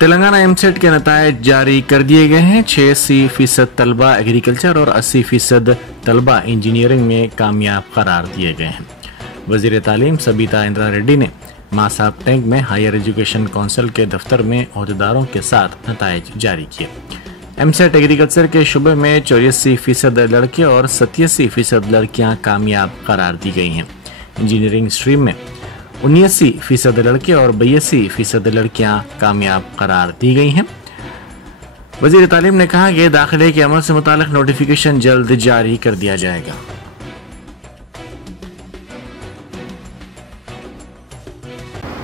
Telangana EAMCET के नतायज जारी कर दिए गए हैं। 86% तलबा एग्रीकल्चर और 80% तलबा इंजीनियरिंग में कामयाब करार दिए गए हैं। वजीर तालीम सबिता इंद्रा रेड्डी ने मासाब टैंक में हायर एजुकेशन काउंसिल के दफ्तर में अहदेदारों के साथ नतायज जारी किए। एमसेट एग्रीकल्चर के शुबे में 84% लड़के और 87% लड़कियां कामयाब करार दी गई हैं। इंजीनियरिंग स्ट्रीम में 79% लड़के और 82% लड़कियां कामयाब करार दी गई हैं। वजीर तालीम ने कहा कि दाखिले के अमल से मुतालिक नोटिफिकेशन जल्द जारी कर दिया जाएगा।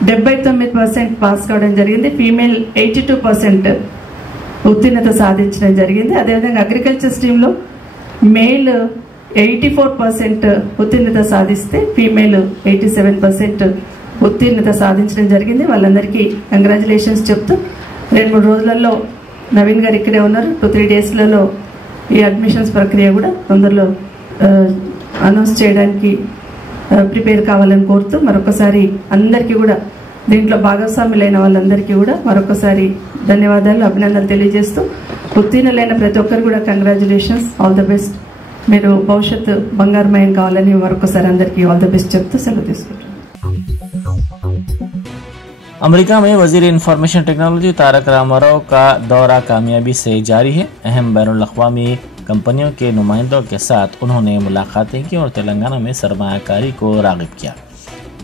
79% పాస్ కావడం జరిగింది। ఫీమేల్ 82% ఉత్తీర్ణత సాధించడం జరిగింది। అదేవిధంగా అగ్రికల్చర్ స్ట్రీమ్లో మేల్ 84% ఉత్తీర్ణత సాధిస్తే ఫీమేల్ 87% ఉత్తీర్ణత సాధించడం జరిగింది। వాళ్ళందరికీ కంగ్రాచులేషన్స్ చెప్తూ 2-3 రోజులలో నవీన్ గారు ఇక్కడే ఉన్నారు। 2-3 డేస్లలో ఈ అడ్మిషన్స్ ప్రక్రియ కూడా తొందరలో అనౌన్స్ చేయడానికి ప్రిపేర్ కావాలని కోరుతూ మరొకసారి అందరికీ కూడా దీంట్లో భాగస్వాములైన వాళ్ళందరికీ కూడా మరొకసారి ధన్యవాదాలు, అభినందనలు తెలియజేస్తూ ఉత్తీర్ణులైన ప్రతి ఒక్కరు కూడా కంగ్రాచులేషన్స్, ఆల్ ద బెస్ట్। మీరు భవిష్యత్తు బంగారమయం కావాలని మరొకసారి అందరికీ ఆల్ ద బెస్ట్ చెప్తూ సెలవు తీసుకుంటాను। अमेरिका में वजीर इंफॉर्मेशन टेक्नोलॉजी तारक रामाराव का दौरा कामयाबी से जारी है। अहम बैनुल-अक़वामी कंपनियों के नुमाइंदों के साथ उन्होंने मुलाकातें की और तेलंगाना में सरमायाकारी को राग़िब किया।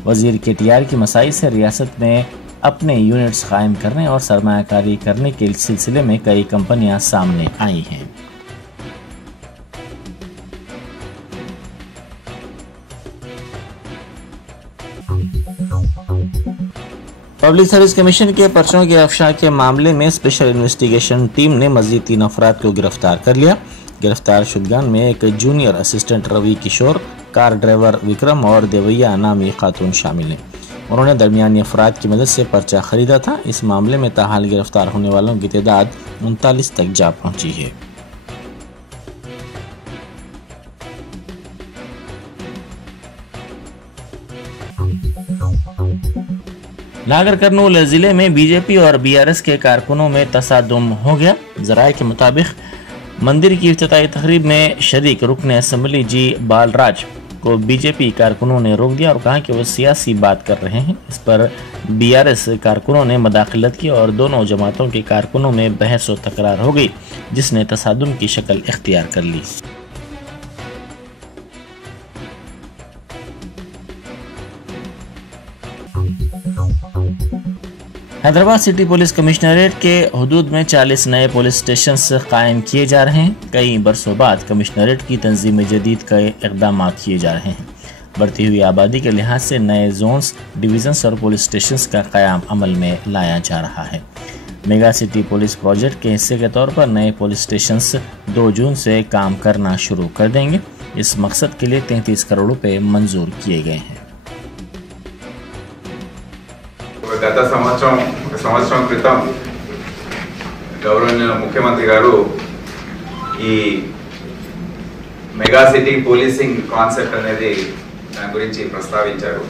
वजीर KTR की मसाई से रियासत में अपने यूनिट्स कायम करने और सरमायाकारी करने के सिलसिले में कई कंपनियां सामने आई हैं। पब्लिक सर्विस कमीशन के पर्चों के अफशा के मामले में स्पेशल इन्वेस्टिगेशन टीम ने मजीद 3 अफराद को गिरफ्तार कर लिया। गिरफ्तार शुदगान में एक जूनियर असिस्टेंट रवि किशोर, कार ड्राइवर विक्रम और देवैया नामी खातून शामिल हैं। उन्होंने दरमियानी अफराद की मदद से पर्चा खरीदा था। इस मामले में ताहाल गिरफ्तार होने वालों की तादाद 39 तक जा पहुंची है। नागर कर्नूल जिले में बीजेपी और BRS के कारकुनों में तसादुम हो गया। जराये के मुताबिक मंदिर की इफ्तिताई तकरीब में शरीक रुकन असम्बली जी बालराज को बीजेपी कारकुनों ने रोक दिया और कहा कि वो सियासी बात कर रहे हैं। इस पर BRS कारकुनों ने मदाखलत की और दोनों जमातों के कारकुनों में बहस व तकरार हो गई, जिसने तसादुम की शक्ल इख्तियार कर ली। हैदराबाद सिटी पुलिस कमिश्नरेट के हुदूद में 40 नए पुलिस स्टेशन कायम किए जा रहे हैं। कई बरसों बाद कमिश्नरेट की तंजीम जदीद के इक़दाम किए जा रहे हैं। बढ़ती हुई आबादी के लिहाज से नए जोन्स, डिवीजन्स और पुलिस स्टेशन का क़याम अमल में लाया जा रहा है। मेगा सिटी पुलिस प्रोजेक्ट के हिस्से के तौर पर नए पुलिस स्टेशन 2 जून से काम करना शुरू कर देंगे। इस मकसद के लिए 33 करोड़ रुपए मंजूर किए गए हैं। గత సంవత్సరం క్రితం గౌరవనీయ ముఖ్యమంత్రి గారు ఈ మెగా సిటీ పోలీసింగ్ కాన్సెప్ట్ అనేది దాని గురించి ప్రస్తావించారు।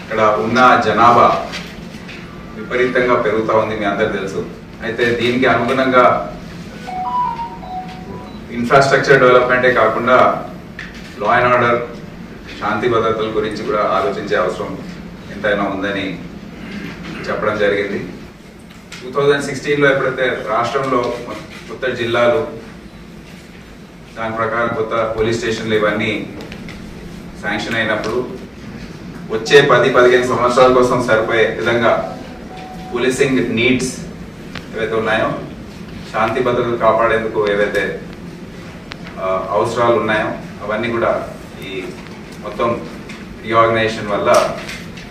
ఇక్కడ ఉన్న జనాభా విపరీతంగా పెరుగుతూ ఉంది, మీ అందరికీ తెలుసు। అయితే దీనికి అనుగుణంగా ఇన్ఫ్రాస్ట్రక్చర్ డెవలప్మెంటే కాకుండా లా అండ్ ఆర్డర్, శాంతి భద్రతల గురించి కూడా ఆలోచించే అవసరం ఎంతైనా ఉందని చెప్పడం జరిగింది। 2016లో ఎప్పుడైతే రాష్ట్రంలో కొత్త జిల్లాలు, దాని ప్రకారం కొత్త పోలీస్ స్టేషన్లు ఇవన్నీ శాంక్షన్ అయినప్పుడు వచ్చే 10-15 సంవత్సరాల కోసం సరిపోయే విధంగా పోలీసింగ్ నీడ్స్ ఏవైతే ఉన్నాయో, శాంతి భద్రతలు కాపాడేందుకు ఏవైతే అవసరాలు ఉన్నాయో అవన్నీ కూడా ఈ మొత్తం రీఆర్గనైజేషన్ వల్ల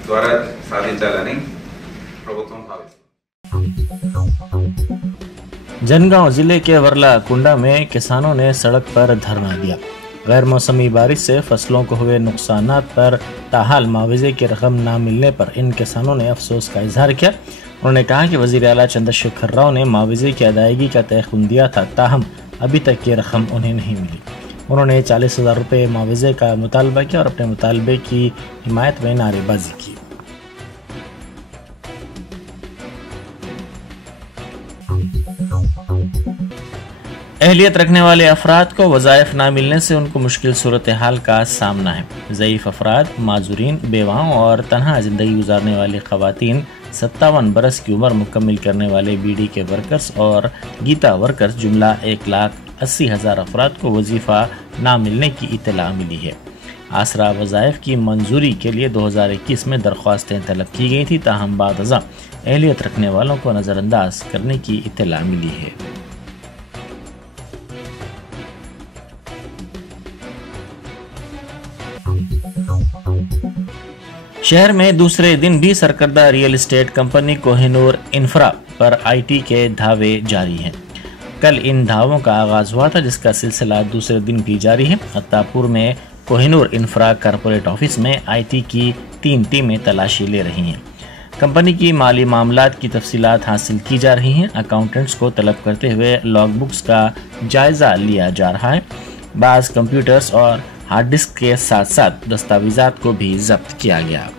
ద్వారా సాధించాలని जनगांव जिले के वर्ला कुंडा में किसानों ने सड़क पर धरना दिया। गैर मौसमी बारिश से फसलों को हुए नुकसानात पर ताहाल मुआवजे की रकम न मिलने पर इन किसानों ने अफसोस का इजहार किया। उन्होंने कहा कि वजीर आला चंद्रशेखर राव ने मुआवजे की अदायगी का तयख्खुन दिया था, ताहम अभी तक ये रकम उन्हें नहीं मिली। उन्होंने 40,000 रुपये मुआवजे का मुतालबा किया और अपने मुतालबे की हिमायत में नारेबाजी की। अहलियत रखने वाले अफराद को वज़ाइफ ना मिलने से उनको मुश्किल सूरत हाल का सामना है। ज़ईफ़ अफराद, माजूरीन, बेवाओं और तनहा ज़िंदगी गुजारने वाली ख़वातीन, 57 बरस की उम्र मुकम्मिल करने वाले बीडी के वर्कर्स और गीता वर्कर्स जुमला 1,80,000 अफराद को वजीफ़ा ना मिलने की इत्तला मिली है। आसरा वज़ाइफ की मंजूरी के लिए 2021 में दरख्वास्तें तलब की गई थी, ताहम बाद अज़ा अहलियत रखने वालों को नज़रअंदाज करने की इत्तला मिली है। शहर में दूसरे दिन भी सरकर्दा real estate company Kohinoor infra पर आईटी के धावे जारी हैं। कल इन धावों का आगाज हुआ था, जिसका सिलसिला दूसरे दिन भी जारी है। अत्तापुर में कोहिनूर इंफ्रा कॉर्पोरेट ऑफिस में आईटी की 3 टीमें तलाशी ले रही हैं। कंपनी की माली मामलात की तफसीलात हासिल की जा रही हैं। अकाउंटेंट्स को तलब करते हुए लॉग बुक्स का जायजा लिया जा रहा है। बाज़ कंप्यूटर्स और हार्ड डिस्क के साथ साथ दस्तावेजात को भी जब्त किया गया।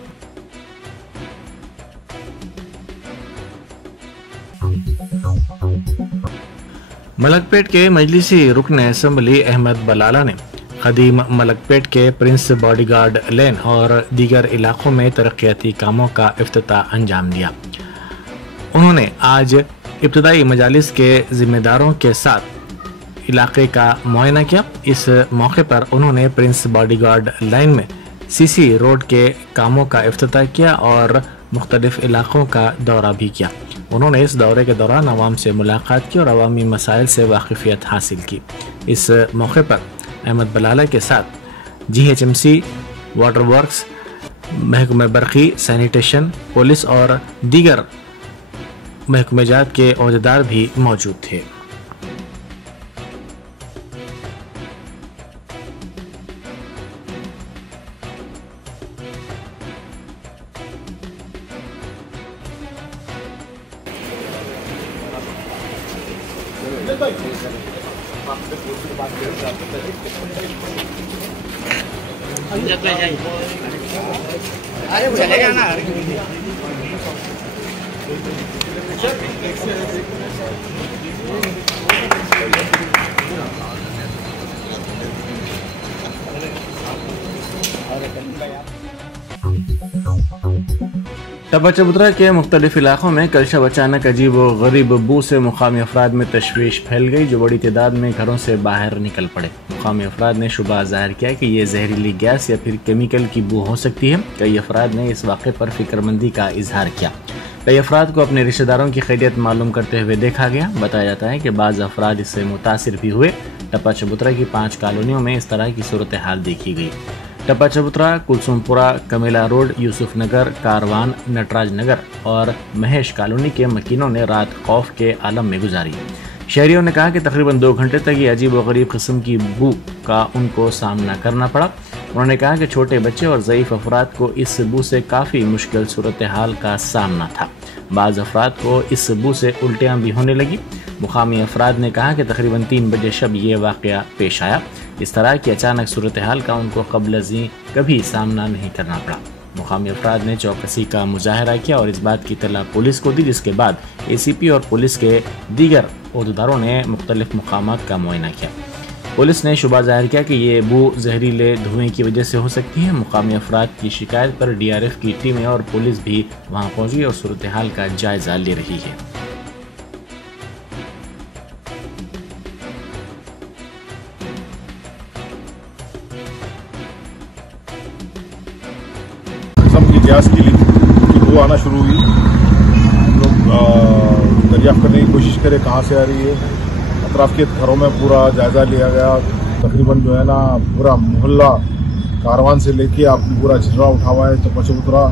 मलकपेट के मजलिसी रुकन असम्बली अहमद बलाला ने खदीम मलकपेट के प्रिंस बॉडीगार्ड लेन और दीगर इलाकों में तरक्याती कामों का इफ्तिताह अंजाम दिया। उन्होंने आज इब्तदाई मजालिस के जिम्मेदारों के साथ इलाके का मुआयना किया। इस मौके पर उन्होंने प्रिंस बॉडीगार्ड लाइन में सीसी रोड के कामों का इफ्तिताह किया और मुख्तलिफ इलाकों का दौरा भी किया। उन्होंने इस दौरे के दौरान अवाम से मुलाकात की और अवामी मसाइल से वाकिफियत हासिल की। इस मौके पर अहमद बलाला के साथ GHMC, वाटर वर्क्स, महकमे बरक़ी, सैनिटेशन, पुलिस और दीगर महकमेजात के ओहदेदार भी मौजूद थे। अरे चलेगा ना। टप्पा चबूतरा के मुख्तलिफ इलाकों में कल शब अचानक अजीब व गरीब बू से मुकामी अफराद में तशवीश फैल गई, जो बड़ी तादाद में घरों से बाहर निकल पड़े। मुकामी अफराद ने शुबा जाहिर किया कि ये जहरीली गैस या फिर केमिकल की बू हो सकती है। कई अफराद ने इस वाक़े पर फिक्रमंदी का इजहार किया। कई अफराद को अपने रिश्तेदारों की खैरियत मालूम करते हुए देखा गया। बताया जाता है कि बाज़ अफराद इससे मुतासिर भी हुए। टप्पा चबूतरा की 5 कॉलोनियों में इस तरह की सूरत हाल देखी गई। टप्पा चबूतरा, कुलसुमपुरा, कमेला रोड, यूसुफ नगर, कारवान, नटराज नगर और महेश कॉलोनी के मकीनों ने रात खौफ के आलम में गुजारी। शहरियों ने कहा कि तकरीबन 2 घंटे तक ये अजीब व गरीब किस्म की बू का उनको सामना करना पड़ा। उन्होंने कहा कि छोटे बच्चे और ज़ईफ़ अफराद को इस बू से काफ़ी मुश्किल सूरत हाल का सामना था। बाज़ अफराद को इस बू से उल्टियाँ भी होने लगी। मुकामी अफराद ने कहा कि तकरीबन 3 बजे शब ये वाक़या पेश आया। इस तरह की अचानक सूरत हाल का उनको क़ब्ल अज़ीं कभी सामना नहीं करना पड़ा। मुकामी अफराद ने चौकसी का मुजाहरा किया और इस बात की इत्तला पुलिस को दी, जिसके बाद ACP और पुलिस के दीगर ओहदेदारों ने मुख्तलिफ मकामात का मुआयना किया। पुलिस ने शुबा जाहिर किया कि ये बू जहरीले धुएं की वजह से हो सकती है। मुकामी अफराद की शिकायत पर DRF की टीमें और पुलिस भी वहाँ पहुँची और सूरत हाल का जायजा ले रही है। की गैस की बू आना शुरू हुई। हम लोग दरियाफ्त करने की कोशिश करें कहाँ से आ रही है। अतराफ के घरों में पूरा जायजा लिया गया। तकरीबन जो है ना पूरा मोहल्ला कारवान से लेके आपने पूरा झर्रा उठा हुआ है। टप्पा चबूतरा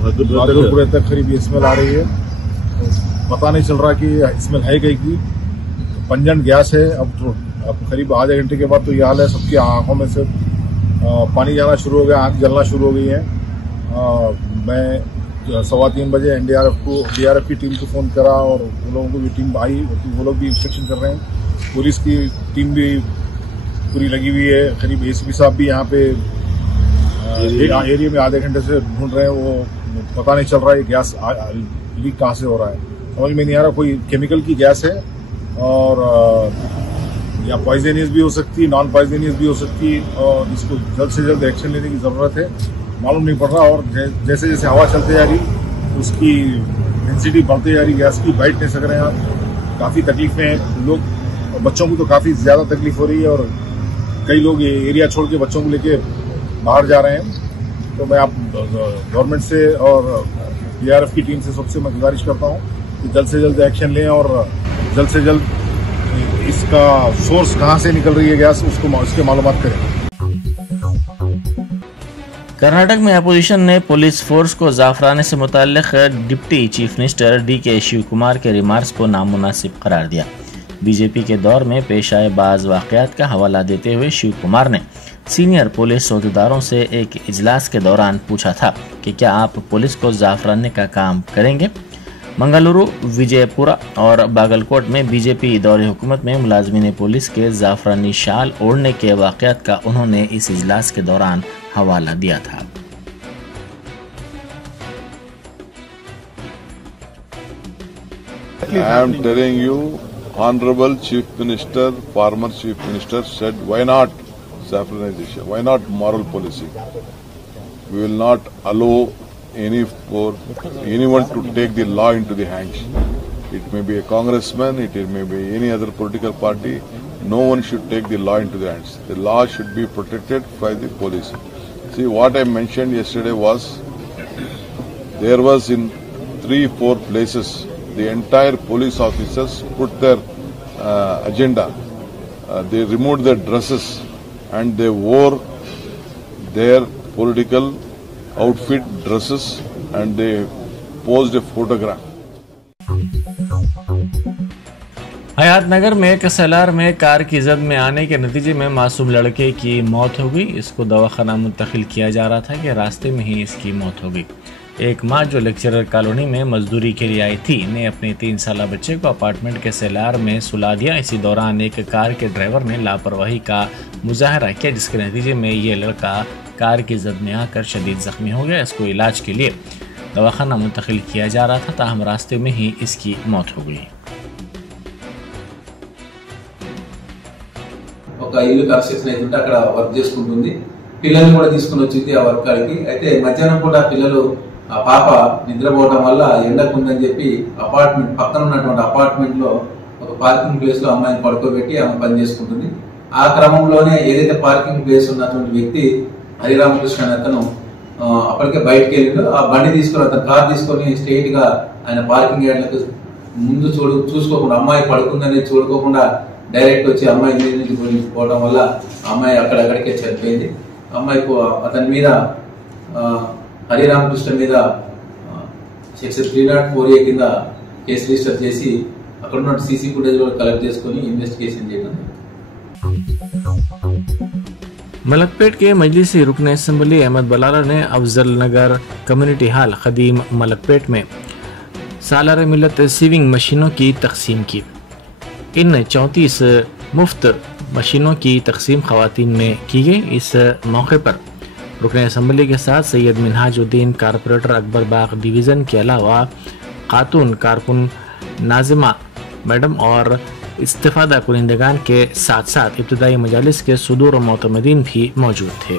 बहादुरपुर तक करीब ये स्मेल आ रही है। तो पता नहीं चल रहा कि स्मेल है कहीं की। पंजन गैस है। अब करीब आधे घंटे के बाद तो ये हाल है, सबकी आंखों में से पानी जाना शुरू हो गया, आंख जलना शुरू हो गई है। मैं 3:15 बजे DRF की टीम को फ़ोन करा और वो लोगों को भी टीम आई, वो लोग भी इंस्ट्रक्शन कर रहे हैं। पुलिस की टीम भी पूरी लगी हुई है। करीब ACP साहब भी यहाँ पे एरिया में आधे घंटे से ढूंढ रहे हैं। वो पता नहीं चल रहा है गैस लीक कहाँ से हो रहा है, समझ में नहीं आ रहा। कोई केमिकल की गैस है और या पॉइजनियस भी हो सकती है, नॉन पॉइजनियस भी हो सकती है, और इसको जल्द से जल्द एक्शन लेने की जरूरत है। मालूम नहीं पड़ रहा, और जैसे जैसे हवा चलते जा रही उसकी डेंसिटी बढ़ती जा रही, गैस की बैठ नहीं सक रहे हैं आप, काफ़ी तकलीफें हैं लोग, और बच्चों को तो काफ़ी ज़्यादा तकलीफ हो रही है, और कई लोग ये एरिया छोड़ के बच्चों को लेके बाहर जा रहे हैं। तो मैं आप गवर्नमेंट से और DRF की टीम से सबसे मैं गुजारिश करता हूँ कि जल्द से जल्द एक्शन लें, और जल्द से जल्द इसका सोर्स कहाँ से निकल रही है गैस उसके मालूमात करें। कर्नाटक में अपोजिशन ने पुलिस फोर्स को जाफराने से मुताल्लिक deputy chief minister DK Shiv Kumar के रिमार्क्स को नामुनासिब करार दिया। बीजेपी के दौर में पेश आए बाज़ वाक़यात का हवाला देते हुए शिव कुमार ने सीनियर पुलिस अहदेदारों से एक इजलास के दौरान पूछा था कि क्या आप पुलिस को जाफराने का काम करेंगे। मंगलुरु, विजयपुरा और बागलकोट में बीजेपी दौरे हुकूमत में मुलाजमीन पुलिस के जाफरानी शाल ओढ़ने के वाक़यात का उन्होंने इस इजलास के दौरान हवाला दिया था। I am telling you, Honorable Chief Minister, former Chief Minister said, why not saffronization? Why not moral policing? We will not allow anyone to take the law into the hands. It may be a congressman, it may be any other political party. No one should take the law into the hands. The law should be protected by the police. See, what I mentioned yesterday was, there was in 3-4 places, the entire police officers put their agenda. They removed their dresses and they wore their political outfit dresses and they posed a photograph. Hayatnagar में एक SLR में car की जद में आने के नतीजे में मासूम लड़के की मौत हो गई। इसको दवाखाना मुंतकिल किया जा रहा था कि रास्ते में ही इसकी मौत हो गई। एक माँ जो लेक्चरर कॉलोनी में मजदूरी के लिए आई थी ने अपने 3 साल बच्चे को अपार्टमेंट के SLR में सुला दिया। इसी दौरान एक कार के ड्राइवर ने लापरवाही का मुजाहरा किया, जिसके नतीजे में ये लड़का कार की जद में आकर शदीद जख्मी हो गया। इसको इलाज के लिए दवाखाना मुंतकिल किया जा रहा था, ताहम रास्ते में ही इसकी मौत हो गई। ఒక ఇల్లు కన్స్ట్రక్షన్ అవుతుంటే అక్కడ వర్క్ చేసుకుంటుంది, పిల్లల్ని కూడా తీసుకుని వచ్చింది ఆ వర్క్ కాడికి. అయితే మధ్యాహ్నం పూట పిల్లలు ఆ పాప నిద్రపోవడం వల్ల ఎండకుందని చెప్పి అపార్ట్మెంట్ పక్కన ఉన్నటువంటి అపార్ట్మెంట్ లో ఒక పార్కింగ్ ప్లేస్ లో అమ్మాయిని పడుకోబెట్టి ఆమె పని చేసుకుంటుంది. ఆ క్రమంలోనే ఏదైతే పార్కింగ్ ప్లేస్ ఉన్నటువంటి వ్యక్తి హరిరామకృష్ణ అనే అతను అప్పటికే బయటకు వెళ్ళిండు. ఆ బండి తీసుకుని అతను కార్ తీసుకొని స్ట్రైట్ గా ఆయన పార్కింగ్ యార్డ్లకు ముందు చూసుకోకుండా అమ్మాయి పడుకుందని చూడుకోకుండా డైరెక్ట్ వచ్చి అమ్మాయి నీటి గురించి పోవడం వల్ల అమ్మాయి అక్కడికే చనిపోయింది. అమ్మాయికి అతని మీద హరిరామకృష్ణ మీద సెక్షన్ 304A కింద కేసు రిజిస్టర్ చేసి అక్కడ ఉన్న సీసీ ఫుటేజ్ కూడా కలెక్ట్ చేసుకుని ఇన్వెస్టిగేషన్ చేయడం. मलकपेट के मजलिसी रुकन असम्बली अहमद बलाला ने अफजल नगर कम्युनिटी हॉल खदीम मलकपेट में सालार मिलत सीविंग मशीनों की तकसीम की। इन 34 मुफ्त मशीनों की तकसीम खवातीन में की गई। इस मौके पर रुकन असम्बली के साथ सैयद मिनहाजुद्दीन, कारपोरेटर अकबर बाग डिवीज़न के अलावा खातून कारकुन नाजिमा मैडम और इस्तिफादा कुनिंदगान के साथ साथ इब्तदाई मजालिस के सुदूर और मोतमदीन भी मौजूद थे।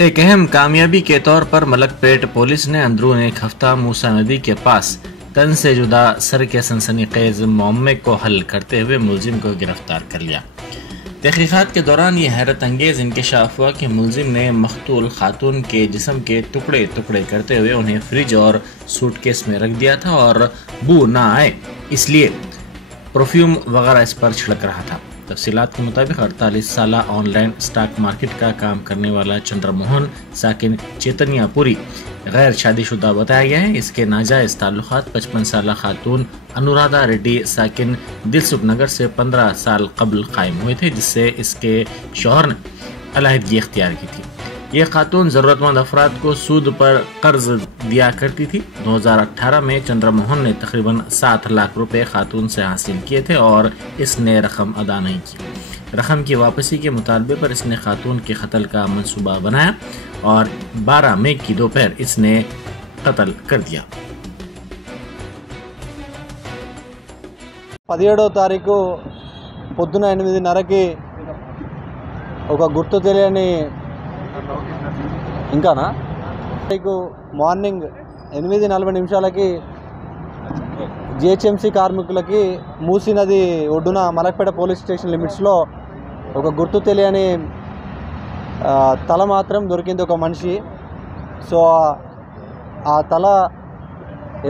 एक अहम कामयाबी के तौर पर मलकपेट पुलिस ने अंदरून एक हफ्ता मूसा नदी के पास तन से जुदा सर के सनसनीखेज मामले को हल करते हुए मुलजिम को गिरफ्तार कर लिया। तहकीकात के दौरान ये हैरत अंगेज इंकशाफ हुआ कि मुलजिम ने मख्तूल खातून के जिस्म के टुकड़े टुकड़े करते हुए उन्हें फ्रिज और सूटकेस में रख दिया था और बू ना आए इसलिए परफ्यूम वगैरह इस पर छिड़क रहा था। तफसीलात के मुताबिक 48 साला ऑनलाइन स्टॉक मार्केट का काम करने वाला चंद्रमोहन साकिन चेतनियापुरी गैर शादीशुदा बताया गया है। इसके नाजायज ताल्लुकात 55 साला खातून अनुराधा रेड्डी साकिन दिलसुख नगर से 15 साल कबल कायम हुए थे, जिससे इसके शौहर ने अलहदगी इख्तियार की थी। ये खातून ज़रूरतमंद अफराद को सूद पर कर्ज दिया करती थी। 2018 में चंद्रमोहन ने तकरीबन 7 लाख रुपए खातून से हासिल किए थे और इसने रकम अदा नहीं की। रकम की वापसी के मुतालबे पर इसने खातून के कत्ल का मंसूबा बनाया और 12 मई की दोपहर इसने कत्ल कर दिया। 17వ తారీఖు పొద్దున 8:30కి ఒక గుర్తు తెలియని ఇంకానా మార్నింగ్ 8:40 జిహెచ్ఎంసీ కార్మికులకి మూసీ నది ఒడ్డున మలక్పేట పోలీస్ స్టేషన్ లిమిట్స్లో ఒక గుర్తు తెలియని తల మాత్రం దొరికింది, ఒక మనిషి. సో ఆ తల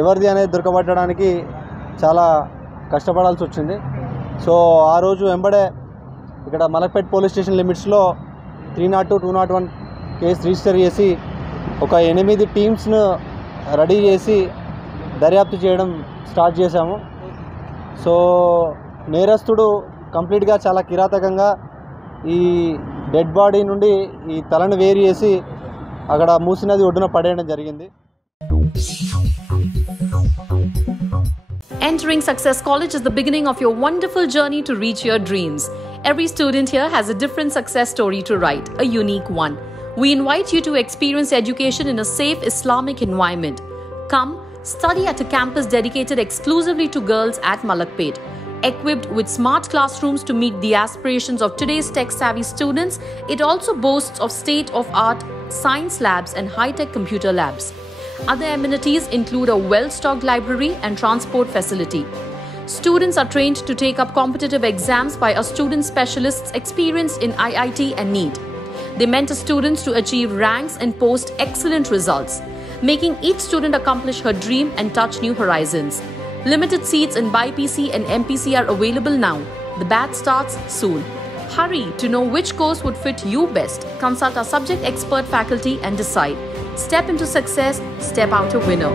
ఎవరిది అనేది దొరకబట్టడానికి చాలా కష్టపడాల్సి వచ్చింది. సో ఆ రోజు వెంబడే ఇక్కడ మలక్పేట పోలీస్ స్టేషన్ లిమిట్స్లో 302, 201 కేసు రిజిస్టర్ చేసి ఒక 8 టీమ్స్ను రెడీ చేసి దర్యాప్తు చేయడం స్టార్ట్ చేశాము. సో నేరస్తుడు కంప్లీట్గా చాలా కిరాతకంగా ఈ డెడ్ బాడీ నుండి ఈ తలను వేరు చేసి అక్కడ మూసీ నది ఒడ్డున పడేయడం జరిగింది. Entering Success College is the beginning of your wonderful journey to reach your dreams. Every student here has a different success story to write, a unique one. We invite you to experience education in a safe Islamic environment. Come, study at a campus dedicated exclusively to girls at Malakpet. Equipped with smart classrooms to meet the aspirations of today's tech-savvy students, it also boasts of state-of-art science labs and high-tech computer labs. Other amenities include a well-stocked library and transport facility. Students are trained to take up competitive exams by our student specialists experienced in IIT and NEET. They mentor students to achieve ranks and post excellent results, making each student accomplish her dream and touch new horizons. Limited seats in BIPC and MPC are available now. The batch starts soon. Hurry to know which course would fit you best. Consult our subject expert faculty and decide. Step into success, step out a winner.